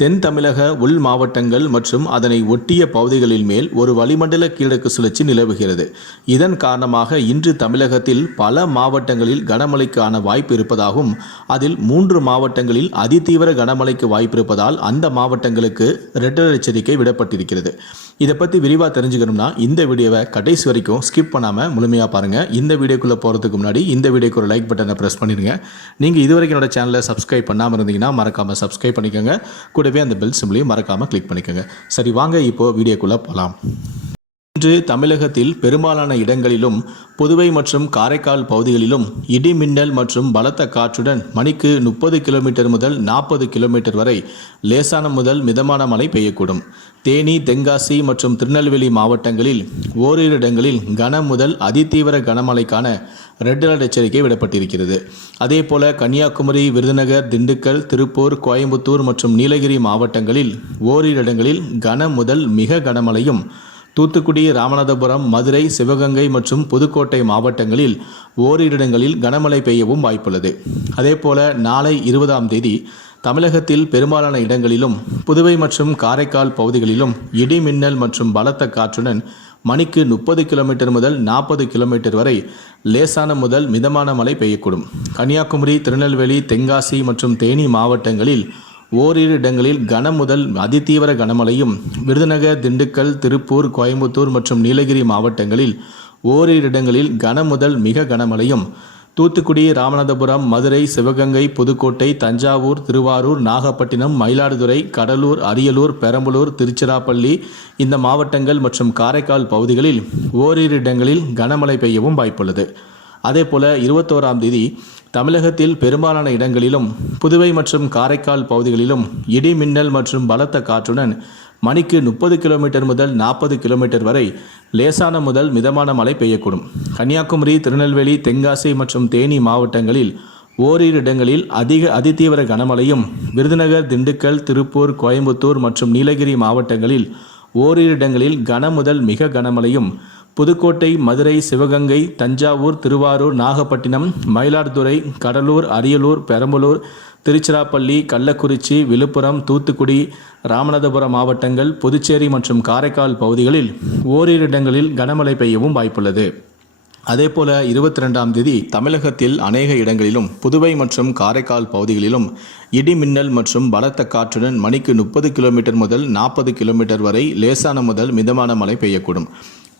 தென் தமிழக உள் மாவட்டங்கள் மற்றும் அதனை ஒட்டிய பகுதிகளில் மேல் ஒரு வளிமண்டல கீழக்கு சுழற்சி நிலவுகிறது. இதன் காரணமாக இன்று தமிழகத்தில் பல மாவட்டங்களில் கனமழைக்கான வாய்ப்பு இருப்பதாகவும் அதில் மூன்று மாவட்டங்களில் அதிதீவிர கனமழைக்கு வாய்ப்பு இருப்பதால் அந்த மாவட்டங்களுக்கு ரெட்டர் எச்சரிக்கை விடப்பட்டிருக்கிறது. இதை பற்றி விரிவாக தெரிஞ்சுக்கணும்னா இந்த வீடியோவை கடைசி வரைக்கும் ஸ்கிப் பண்ணாமல் முழுமையாக பாருங்கள் இந்த வீடியோக்குள்ளே போகிறதுக்கு முன்னாடி இந்த வீடியோக்கு ஒரு லைக் பட்டனை ப்ரெஸ் பண்ணிடுங்க. நீங்கள் இதுவரைக்கும் என்னோட சேனலை சப்ஸ்கிரைப் பண்ணாமல் இருந்தீங்கன்னா மறக்காமல் சப்ஸ்கிரைப் பண்ணிக்கோங்க. கூடவே அந்த பெல் சிம்லையும் மறக்காமல் கிளிக் பண்ணிக்கோங்க. சரி வாங்க இப்போது வீடியோக்குள்ளே போகலாம் இன்று தமிழகத்தில் பெரும்பாலான இடங்களிலும் புதுவை மற்றும் காரைக்கால் பகுதிகளிலும் இடி மின்னல் மற்றும் பலத்த காற்றுடன் மணிக்கு முப்பது கிலோமீட்டர் முதல் நாற்பது கிலோமீட்டர் வரை லேசான முதல் மிதமான மழை பெய்யக்கூடும். தேனி தென்காசி மற்றும் திருநெல்வேலி மாவட்டங்களில் ஓரிரு இடங்களில் கன முதல் அதிதீவிர கனமழைக்கான ரெட் அலர்ட் எச்சரிக்கை விடப்பட்டிருக்கிறது. அதேபோல கன்னியாகுமரி விருதுநகர் திண்டுக்கல் திருப்பூர் கோயம்புத்தூர் மற்றும் நீலகிரி மாவட்டங்களில் ஓரிரு இடங்களில் கன முதல் மிக கனமழையும் தூத்துக்குடி ராமநாதபுரம் மதுரை சிவகங்கை மற்றும் புதுக்கோட்டை மாவட்டங்களில் ஓரிரு இடங்களில் கனமழை பெய்யவும் வாய்ப்புள்ளது. அதேபோல நாளை இருபதாம் தேதி தமிழகத்தில் பெரும்பாலான இடங்களிலும் புதுவை மற்றும் காரைக்கால் பகுதிகளிலும் இடி மின்னல் மற்றும் பலத்த காற்றுடன் மணிக்கு முப்பது கிலோமீட்டர் முதல் நாற்பது கிலோமீட்டர் வரை லேசான முதல் மிதமான மழை பெய்யக்கூடும். கன்னியாகுமரி திருநெல்வேலி தென்காசி மற்றும் தேனி மாவட்டங்களில் ஓரிரு இடங்களில் கன முதல் அதிதீவிர கனமழையும். விருதுநகர் திண்டுக்கல் திருப்பூர் கோயம்புத்தூர் மற்றும் நீலகிரி மாவட்டங்களில் ஓரிரு இடங்களில் கன முதல் மிக கனமழையும். தூத்துக்குடி ராமநாதபுரம் மதுரை சிவகங்கை புதுக்கோட்டை தஞ்சாவூர் திருவாரூர் நாகப்பட்டினம் மயிலாடுதுறை கடலூர் அரியலூர் பெரம்பலூர் திருச்சிராப்பள்ளி இந்த மாவட்டங்கள் மற்றும் காரைக்கால் பகுதிகளில் ஓரிரு இடங்களில் கனமழை பெய்யவும் வாய்ப்புள்ளது. அதேபோல இருபத்தோராம் தேதி தமிழகத்தில் பெரும்பாலான இடங்களிலும் புதுவை மற்றும் காரைக்கால் பகுதிகளிலும் இடி மின்னல் மற்றும் பலத்த காற்றுடன் மணிக்கு முப்பது கிலோமீட்டர் முதல் நாற்பது கிலோமீட்டர் வரை லேசான முதல் மிதமான மழை பெய்யக்கூடும். கன்னியாகுமரி திருநெல்வேலி தென்காசி மற்றும் தேனி மாவட்டங்களில் ஓரிரு இடங்களில் அதிக அதிதீவிர கனமழையும் விருதுநகர் திண்டுக்கல் திருப்பூர் கோயம்புத்தூர் மற்றும் நீலகிரி மாவட்டங்களில் ஓரிரு இடங்களில் கன முதல் மிக கனமழையும் புதுக்கோட்டை மதுரை சிவகங்கை தஞ்சாவூர் திருவாரூர் நாகப்பட்டினம் மயிலாடுதுறை கடலூர் அரியலூர் பெரம்பலூர் திருச்சிராப்பள்ளி கள்ளக்குறிச்சி விழுப்புரம் தூத்துக்குடி ராமநாதபுரம் மாவட்டங்கள் புதுச்சேரி மற்றும் காரைக்கால் பகுதிகளில் ஓரிரு இடங்களில் கனமழை பெய்யவும் வாய்ப்புள்ளது. அதேபோல இருபத்தி ரெண்டாம் தேதி தமிழகத்தில் அநேக இடங்களிலும் புதுவை மற்றும் காரைக்கால் பகுதிகளிலும் இடி மின்னல் மற்றும் பலத்த காற்றுடன் மணிக்கு முப்பது கிலோமீட்டர் முதல் நாற்பது கிலோமீட்டர் வரை லேசான முதல் மிதமான மழை பெய்யக்கூடும்.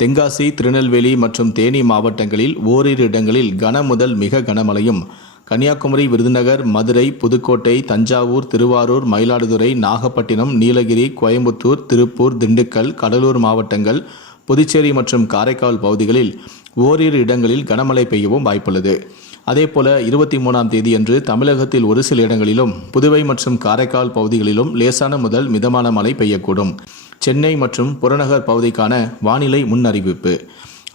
தென்காசி திருநெல்வேலி மற்றும் தேனி மாவட்டங்களில் ஓரிரு இடங்களில் கன முதல் மிக கனமழையும். கன்னியாகுமரி விருதுநகர் மதுரை புதுக்கோட்டை தஞ்சாவூர் திருவாரூர் மயிலாடுதுறை நாகப்பட்டினம் நீலகிரி கோயம்புத்தூர் திருப்பூர் திண்டுக்கல் கடலூர் மாவட்டங்கள் புதுச்சேரி மற்றும் காரைக்கால் பகுதிகளில் ஓரிரு இடங்களில் கனமழை பெய்யவும் வாய்ப்புள்ளது. அதேபோல இருபத்தி மூணாம் தேதியன்று தமிழகத்தில் ஒரு சில இடங்களிலும் புதுவை மற்றும் காரைக்கால் பகுதிகளிலும் லேசான முதல் மிதமான மழை பெய்யக்கூடும். சென்னை மற்றும் புறநகர் பகுதிக்கான வானிலை முன்னறிவிப்பு.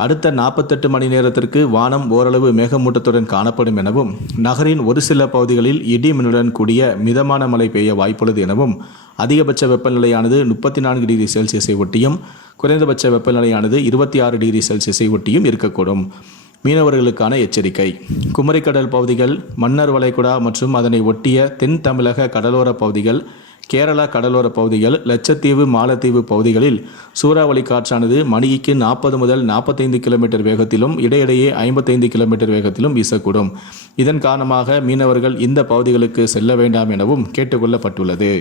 அடுத்த நாற்பத்தெட்டு மணி நேரத்திற்கு வானம் ஓரளவு மேகமூட்டத்துடன் காணப்படும் எனவும் நகரின் ஒரு சில பகுதிகளில் இடி மின்னுடன் கூடிய மிதமான மழை பெய்ய வாய்ப்புள்ளது எனவும் அதிகபட்ச வெப்பநிலையானது முப்பத்தி நான்கு டிகிரி செல்சியஸை ஒட்டியும் குறைந்தபட்ச வெப்பநிலையானது இருபத்தி ஆறு டிகிரி செல்சியஸை ஒட்டியும் இருக்கக்கூடும். மீனவர்களுக்கான எச்சரிக்கை. குமரிக்கடல் பகுதிகள் மன்னர் வளைகுடா மற்றும் அதனை ஒட்டிய தென் தமிழக கடலோர பகுதிகள் கேரளா கடலோர பகுதிகள் லட்சத்தீவு மாலத்தீவு பகுதிகளில் சூறாவளி காற்றானது மணிக்கு நாற்பது முதல் நாற்பத்தைந்து கிலோமீட்டர் வேகத்திலும் இடையிடையே ஐம்பத்தைந்து கிலோமீட்டர் வேகத்திலும் வீசக்கூடும். இதன் காரணமாக மீனவர்கள் இந்த பகுதிகளுக்கு செல்ல வேண்டாம் எனவும் கேட்டுக்கொள்ளப்பட்டுள்ளது